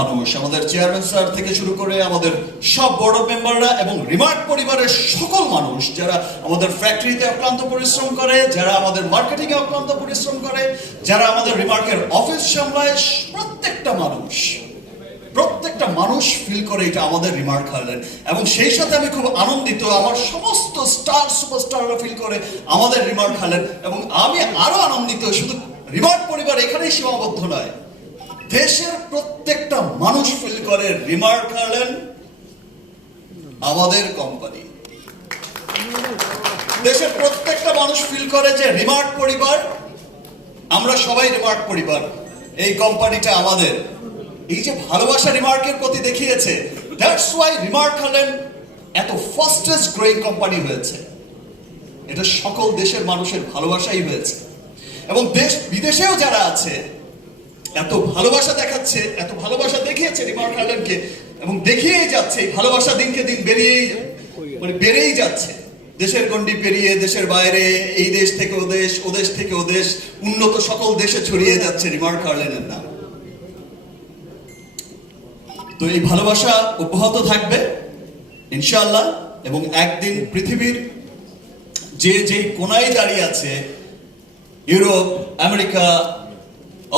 মানুষ, আমাদের chairman sir থেকে শুরু করে আমাদের সব বড় মেম্বাররা এবং রিমার্ক পরিবারের সকল মানুষ যারা আমাদের ফ্যাক্টরিতে অক্লান্ত পরিশ্রম করে, যারা আমাদের মার্কেটিং এ অক্লান্ত পরিশ্রম করে, যারা আমাদের রিমার্কের অফিস সামলায়, প্রত্যেকটা মানুষ প্রত্যেকটা মানুষ ফিল করে এটা আমাদের রিমার্ক হারলেন এবং সেই সাথে আমি খুব আনন্দিত, আমার সমস্ত স্টার সুপারস্টাররা ফিল করে আমাদের রিমার্ক হারলেন এবং আমি আরও আনন্দিত, শুধু রিমার্ক পরিবার এখানেই সীমাবদ্ধ নয় দেশের প্রত্যেকটা মানুষ ফিল করে রিমার্ক হারলেন আমাদের কোম্পানি দেশের প্রত্যেকটা মানুষ ফিল করে যে রিমার্ক পরিবার, আমরা সবাই রিমার্ক পরিবার, এই কোম্পানিটা আমাদের। এই যে ভালোবাসা রিমার্কের প্রতি দেখিয়েছে দ্যাটস ওয়াই রিমার্ক হলেন এত ফাস্টেস্ট গ্রোয়িং কোম্পানি হয়েছে। এটা সকল দেশের মানুষের ভালোবাসাই হয়েছে। এবং দেশ বিদেশেও যারা আছে এত ভালোবাসা দেখাচ্ছে, এত ভালোবাসা দেখিয়েছে রিমার্ক হার্লেনকে এবং দেখিয়েই যাচ্ছে ভালোবাসা দিনকে দিন বেরিয়েই মানে বেড়েই যাচ্ছে। দেশের গণ্ডি পেরিয়ে দেশের বাইরে, এই দেশ থেকে ও দেশ ও দেশ থেকে ও দেশ, উন্নত সকল দেশে ছড়িয়ে যাচ্ছে রিমার্ক হার্লেনের নাম। তো এই ভালোবাসা অব্যাহত থাকবে, ইনশাআল্লাহ, এবং একদিন পৃথিবীর যে যে কোনায় দাঁড়িয়ে আছে, ইউরোপ, আমেরিকা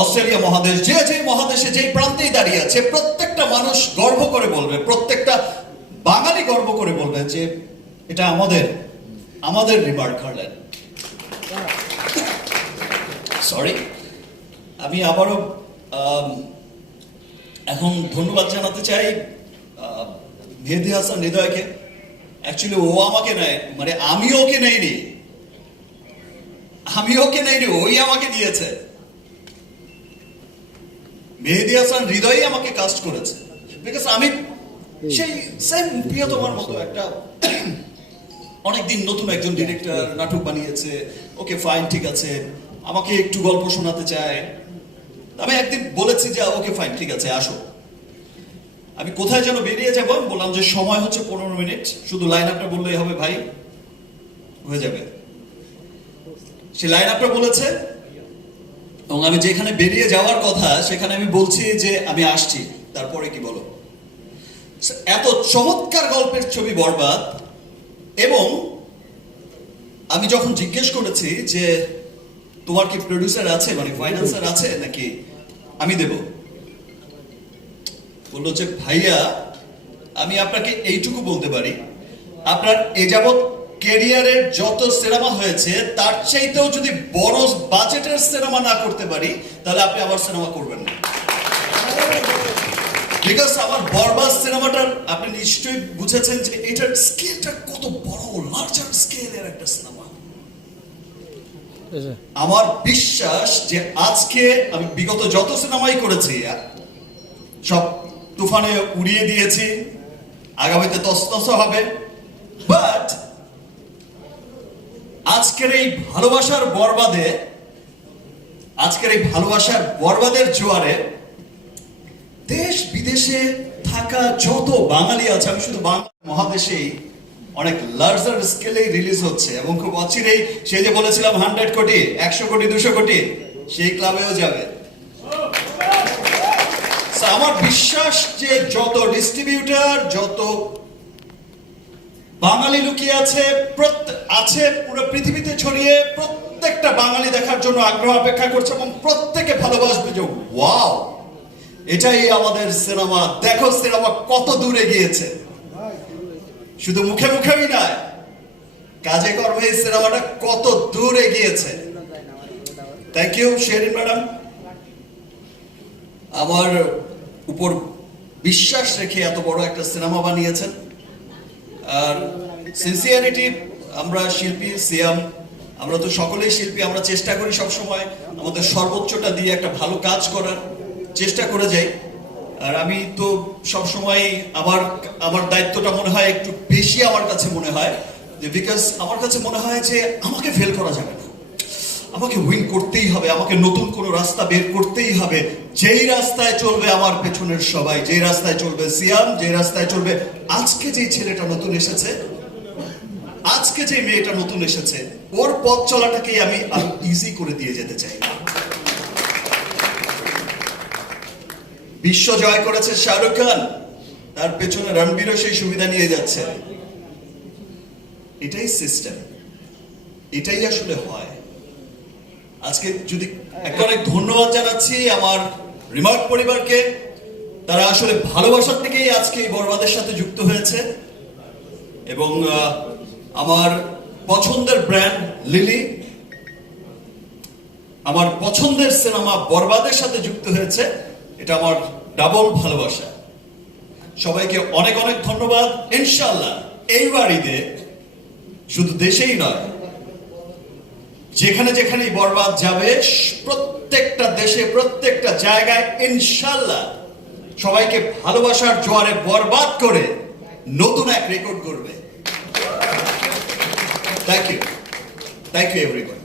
অস্ট্রেলিয়া মহাদেশ, যে যে মহাদেশে যেই প্রান্তেই দাঁড়িয়ে আছে, প্রত্যেকটা মানুষ গর্ব করে বলবে, প্রত্যেকটা বাঙালি গর্ব করে বলবে যে এটা আমাদের আমাদের রিমার্ক হারলেন সরি আমি আবারও এখন ধন্যবাদ জানাতে চাই মেহেদি হাসান হৃদয়কে। অ্যাকচুয়ালি ও আমাকে নেয় মানে আমি ওকে নেইনি। আমি ওকে নেইনি, ওই আমাকে দিয়েছে। মেহেদি হাসান হৃদয়ই আমাকে কাস্ট করেছে। বিকজ আমি সেই সেম প্রিয়তমার মতো একটা অনেকদিন নতুন একজন ডিরেক্টর নাটক বানিয়েছে। ওকে ফাইন ঠিক আছে। আমাকে একটু গল্প শোনাতে চায়। আমি একদিন বলেছি যে ওকে ফাইন ঠিক আছে আসো। আমি কোথায় যেন বেরিয়ে যাব? বললাম যে সময় হচ্ছে পনেরো মিনিট। শুধু লাইন আপটা বললেই হবে ভাই। হয়ে যাবে। সে লাইন আপটা বলেছে এবং আমি যেখানে বেরিয়ে যাওয়ার কথা, সেখানে আমি বলছি যে আমি আসছি। তারপরে কি বলো? এত চমৎকার গল্পের ছবি বরবাদ। এবং আমি যখন জিজ্ঞেস করেছি যে, তোমার কি প্রডিউসার আছে মানে ফাইন্যান্সার আছে, নাকি আমি দেব? বলল যে, ভাইয়া, আমি আপনাকে এইটুকু বলতে পারি। আপনার এ যাবৎ ক্যারিয়ারের যত সিনেমা হয়েছে তার চাইতেও যদি বড় বাজেটের সিনেমা না করতে পারি তাহলে আপনি আমার সিনেমা করবেন না। বিকজ আমার বরবাদ সিনেমাটার আপনি নিশ্চয়ই বুঝেছেন যে এটার স্কেলটা কত বড় লার্জার স্কেলের একটা সিনেমা। আমার বিশ্বাস যে আজকে আমি বিগত যত সিনেমাই করেছি সব তুফানে উড়িয়ে দিয়েছি আগামীতে তস্তস হবে। বাট আজকের এই ভালোবাসার বরবাদে, আজকের এই ভালোবাসার বরবাদের জোয়ারে দেশ বিদেশে থাকা যত বাঙালি আছে, আমি শুধু বাংলা মহাদেশেই অনেক লার্জার স্কেলে রিলিজ হচ্ছে। এবং খুব অচিরেই সেই যে বলেছিলাম হান্ড্রেড কোটি, একশো কোটি, দুশো কোটি, সেই ক্লাবেও যাবে। আমার বিশ্বাস যে যত ডিস্ট্রিবিউটার যত বাঙালি লুকিয়ে আছে, প্রত্যেক আছে, পুরো পৃথিবীতে ছড়িয়ে প্রত্যেকটা বাঙালি দেখার জন্য আগ্রহ অপেক্ষা করছে এবং প্রত্যেকে ভালোবাসবে যে, ওয়াও, এটাই আমাদের সিনেমা। দেখো সিনেমা কত দূরে গিয়েছে শুধু মুখে মুখেই নয়, কাজে কর্মে সিনেমাটা কত দূরে গিয়েছে থ্যাংক ইউ শেরিন ম্যাডাম আমার উপর বিশ্বাস রেখে এত বড় একটা সিনেমা বানিয়েছেন। আর সিনসিয়ারিটি আমরা শিল্পী সিয়াম আমরা তো সকলেই শিল্পী, আমরা চেষ্টা করি সব সময় আমাদের সর্বোচ্চটা দিয়ে একটা ভালো কাজ করার, চেষ্টা করে যাই। আর আমি তো সব সময় আমার আমার দায়িত্বটা মনে হয় একটু বেশি আমার কাছে মনে হয়, যে বিকজ আমার কাছে মনে হয় যে আমাকে ফেল করা যাবে না। আমাকে উইন করতেই হবে, আমাকে নতুন কোনো রাস্তা বের করতেই হবে। যেই রাস্তায় চলবে আমার পেছনের সবাই, যেই রাস্তায় চলবে সিয়াম যে রাস্তায় চলবে আজকে যে ছেলেটা নতুন এসেছে আজকে যে মেয়েটা নতুন এসেছে, ওর পথ চলাটাকেই আমি আরও ইজি করে দিয়ে যেতে চাই। বিশ্ব জয় করেছে শাহরুখ খান, তার পেছনে রণবীরও সেই সুবিধা নিয়ে যাচ্ছে। এটাই সিস্টেম এটাই আসলে হয়। আজকে যদি একটা অনেক ধন্যবাদ জানাচ্ছি আমার রিমার্ক পরিবারকে, তারা আসলে ভালোবাসার থেকেই আজকে এই বরবাদের সাথে যুক্ত হয়েছে। এবং আমার পছন্দের ব্র্যান্ড লিলি আমার পছন্দের সিনেমা বরবাদের সাথে যুক্ত হয়েছে। এটা আমার ডাবল ভালোবাসা। সবাইকে অনেক অনেক ধন্যবাদ। ইনশাল্লাহ এই বাড়িতে শুধু দেশেই নয়, যেখানে যেখানেই বরবাদ যাবে, প্রত্যেকটা দেশে, প্রত্যেকটা জায়গায় ইনশাল্লাহ সবাইকে ভালোবাসার জোয়ারে বরবাদ করে নতুন এক রেকর্ড করবে thank you thank you everybody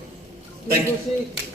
thank you